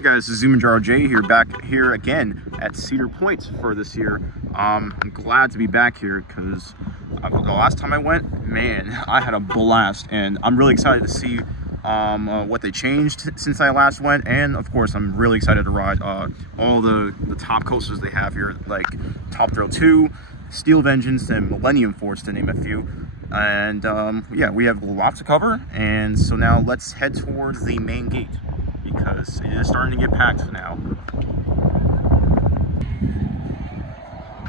Hey guys, this is Zoom J here, back here again at Cedar Point for this year. I'm glad to be back here because the last time I went, man, I had a blast, and I'm really excited to see what they changed since I last went. And of course, I'm really excited to ride all the top coasters they have here, like Top Thrill 2, Steel Vengeance, and Millennium Force, to name a few. And yeah, we have lots to cover, and so now let's head towards the main gate, because it is starting to get packed now.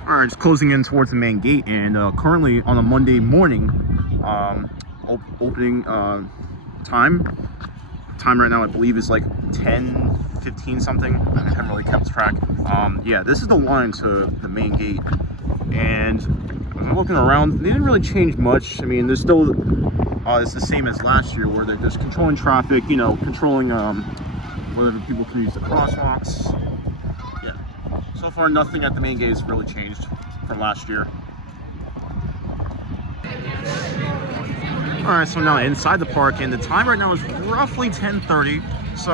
Alright, it's closing in towards the main gate, and currently on a Monday morning, opening time right now I believe is like 10:15 something. I haven't really kept track. Yeah, this is the line to the main gate, and I'm looking around. They didn't really change much. I mean, there's still it's the same as last year, where they're just controlling traffic, you know, controlling whether people can use the crosswalks. Yeah, so far nothing at the main gate has really changed from last year. All right, so now inside the park, and the time right now is roughly 10:30. So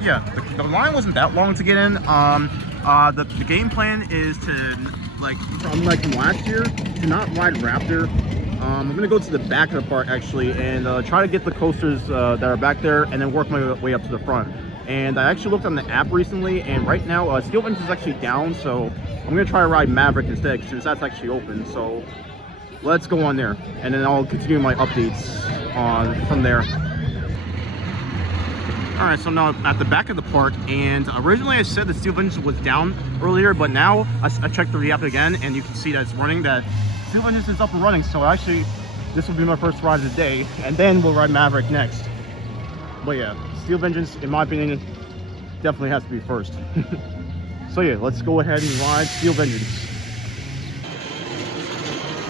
yeah, the line wasn't that long to get in. The game plan is to, like from last year, to not ride Raptor. I'm gonna go to the back of the park actually, and try to get the coasters that are back there, and then work my way up to the front. And I actually looked on the app recently, and right now Steel Vengeance is actually down, so I'm gonna try to ride Maverick instead, since that's actually open. So let's go on there, and then I'll continue my updates from there. All right, so now at the back of the park, and originally I said that Steel Vengeance was down earlier, but now I checked the app again, and you can see that it's running, that Steel Vengeance is up and running. So actually, this will be my first ride of the day, and then we'll ride Maverick next. But yeah, Steel Vengeance, in my opinion, definitely has to be first. So yeah, let's go ahead and ride Steel Vengeance.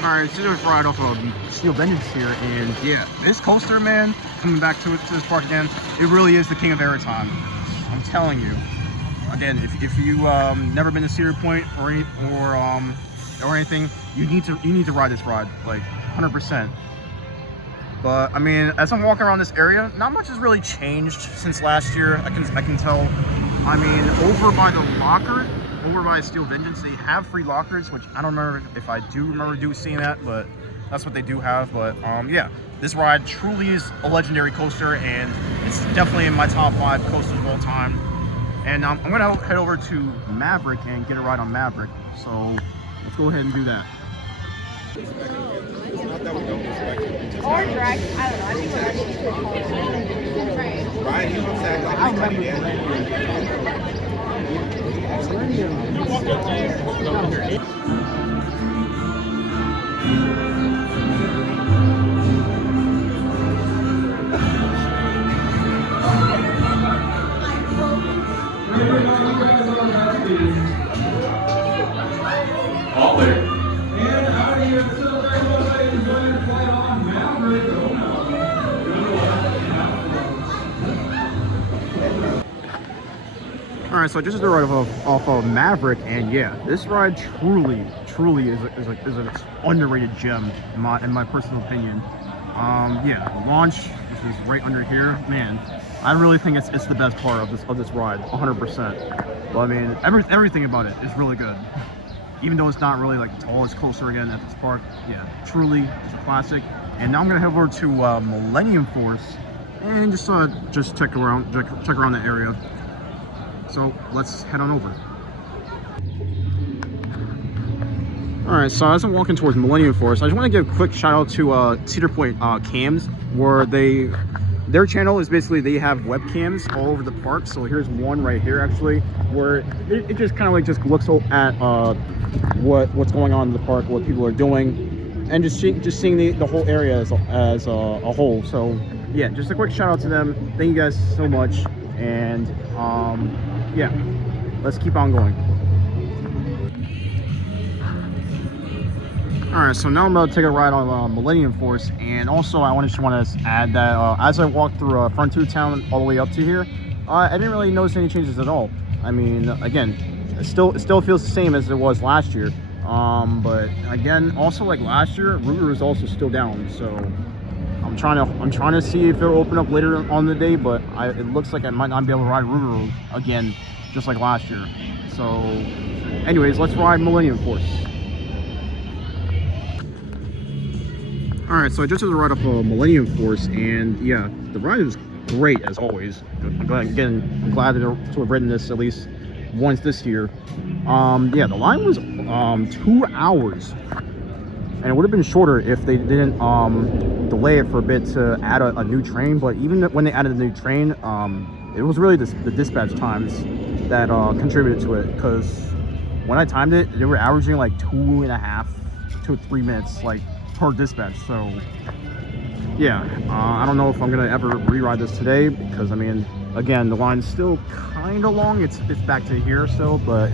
Alright, so just ride off of Steel Vengeance here, and yeah, this coaster, man, coming back to this park again, it really is the king of airtime. I'm telling you. Again, if you never been to Cedar Point or anything, you need to ride this ride, like 100%. But I mean, as I'm walking around this area, not much has really changed since last year. I can tell. I mean, over by the locker, over by Steel Vengeance, they have free lockers, which I don't remember if I do remember seeing that, but that's what they do have. But yeah, this ride truly is a legendary coaster, and it's definitely in my top 5 coasters of all time. And I'm gonna head over to Maverick and get a ride on Maverick. So let's go ahead and do that. Or drag, I don't know, I think we're actually right. He looks at like all there. And how do you celebrate what they enjoy your flight on Maverick? All right, so I just did a ride off of Maverick, and yeah, this ride truly is an underrated gem in my personal opinion. Yeah, launch, which is right under here, man. I really think it's the best part of this ride, 100%. Well, I mean, everything about it is really good. Even though it's not really like the tallest coaster again at this park, yeah, truly it's a classic. And now I'm gonna head over to Millennium Force and just check around the area. So let's head on over. All right, so as I'm walking towards Millennium Force, I just want to give a quick shout out to Cedar Point Cams, where their channel is basically, they have webcams all over the park. So here's one right here actually, where it just kind of like just looks at what's going on in the park, what people are doing, and just seeing the whole area as a whole. So yeah, just a quick shout out to them. Thank you guys so much, and yeah, let's keep on going. All right, so now I'm about to take a ride on Millennium Force, and also I just want to add that as I walked through Frontier Town all the way up to here, I didn't really notice any changes at all. I mean, again, it still feels the same as it was last year. But again, also like last year, Ruger was also still down, so I'm trying to see if it'll open up later on the day, but it looks like I might not be able to ride Ruby Road again, just like last year. So, anyways, let's ride Millennium Force. All right, so I just did a ride up Millennium Force, and yeah, the ride was great as always. Again, I'm glad to have ridden this at least once this year. Yeah, the line was 2 hours, and it would have been shorter if they didn't delay it for a bit to add a new train. But even when they added a new train, it was really the dispatch times that contributed to it, because when I timed it, they were averaging like 2.5 to 3 minutes like per dispatch. So yeah, I don't know if I'm gonna ever reride this today, because I mean, again, the line's still kind of long. It's back to here still, but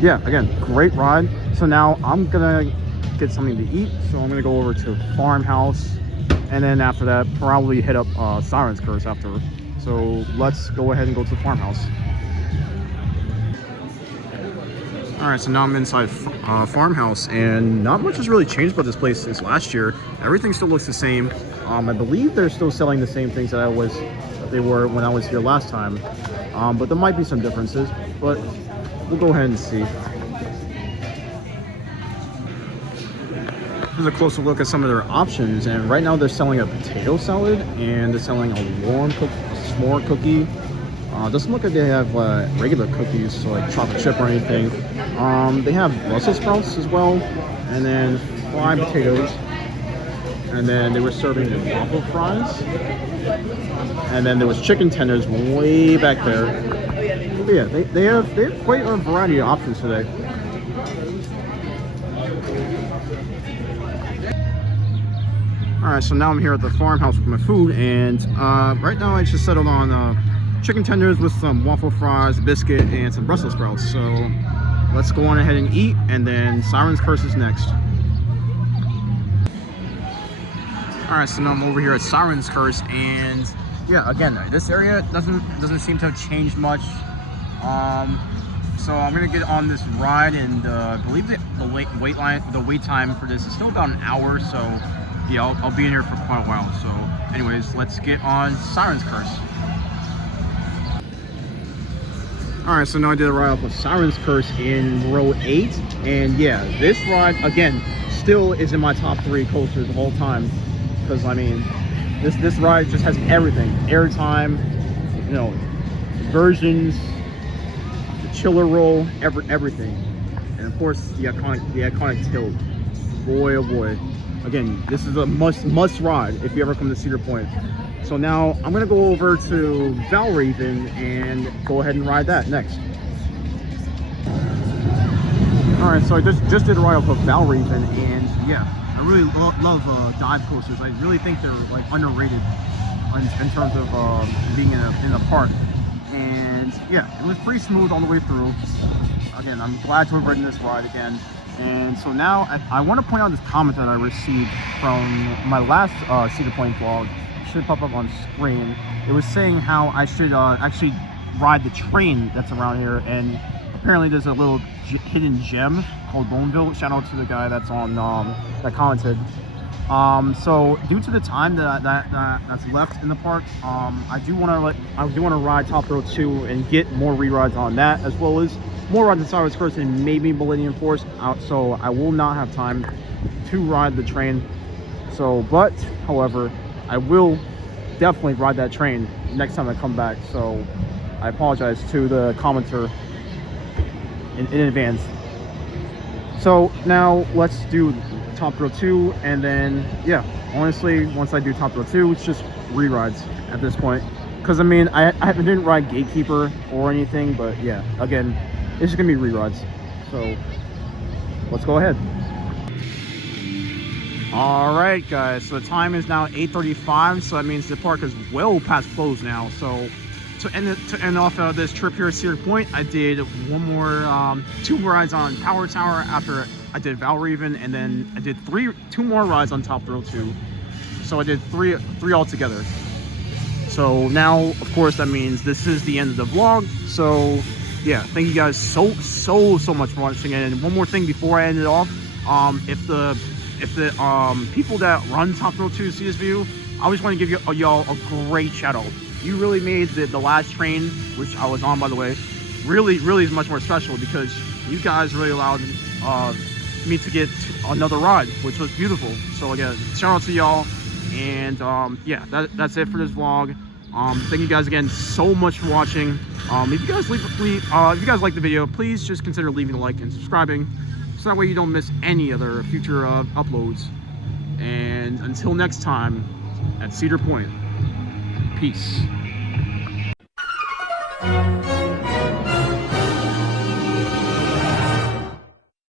yeah, again, great ride. So now I'm gonna get something to eat, so I'm gonna go over to Farmhouse, and then after that probably hit up Siren's Curse after. So let's go ahead and go to the Farmhouse. All right, so now I'm inside Farmhouse, and not much has really changed about this place since last year. Everything still looks the same. I believe they're still selling the same things that they were when I was here last time, but there might be some differences, but we'll go ahead and see. Here's a closer look at some of their options, and right now they're selling a potato salad, and they're selling a warm s'more cookie. Doesn't look like they have regular cookies, so like chocolate chip or anything. They have Brussels sprouts as well, and then fried potatoes, and then they were serving the waffle fries, and then there was chicken tenders way back there. But yeah, they have quite a variety of options today. All right, so now I'm here at the Farmhouse with my food, and right now I just settled on chicken tenders with some waffle fries, biscuit, and some Brussels sprouts. So let's go on ahead and eat, and then Siren's Curse is next. All right, so now I'm over here at Siren's Curse, and yeah, again, this area doesn't seem to have changed much. So I'm gonna get on this ride, and I believe the wait time for this is still about an hour. So yeah, I'll be in here for quite a while. So anyways, let's get on Siren's Curse. All right, so now I did a ride off of Siren's Curse in row 8, and yeah, this ride again still is in my top 3 coasters of all time, because I mean, this ride just has everything: airtime, you know, versions, the chiller roll, everything, and of course the iconic tilt. Boy, oh boy! Again, this is a must ride if you ever come to Cedar Point. So now I'm gonna go over to Valraven and go ahead and ride that next. All right, so I just did a ride off of Valraven, and yeah, I really love dive coasters. I really think they're like underrated in terms of being in a park. And yeah, it was pretty smooth all the way through. Again, I'm glad to have ridden this ride again. And so now I want to point out this comment that I received from my last Cedar Point vlog. Should pop up on screen. It was saying how I should actually ride the train that's around here, and apparently there's a little hidden gem called Boneville. Shout out to the guy that's on that commented. So due to the time that's left in the park, I do want to ride Top Thrill 2 and get more re-rides on that, as well as more rides in Siren's Curse and maybe Millennium Force. So I will not have time to ride the train. So, but however, I will definitely ride that train next time I come back. So I apologize to the commenter in advance. So now let's do Top Thrill 2, and then yeah, honestly, once I do Top Thrill 2, it's just re-rides at this point, because I mean I didn't ride Gatekeeper or anything, but yeah, again, it's just gonna be re-rides. So let's go ahead. All right, guys, so the time is now 8:35, so that means the park is well past close now. So to end off this trip here at Cedar Point, I did two more rides on Power Tower after I did Valraven, and then I did two more rides on Top Thrill 2. So I did three altogether. So now, of course, that means this is the end of the vlog. So yeah, thank you guys so much for watching. And one more thing before I end it off, if the people that run Top Thrill 2 see this video, I just want to give y'all a great shout out. You really made the last train, which I was on by the way, really is much more special because you guys really allowed me to get another ride, which was beautiful. So again, shout out to y'all. And yeah, that's it for this vlog. Thank you guys again so much for watching. If you guys if you guys like the video, please just consider leaving a like and subscribing, so that way you don't miss any other future uploads. And until next time, at Cedar Point, peace.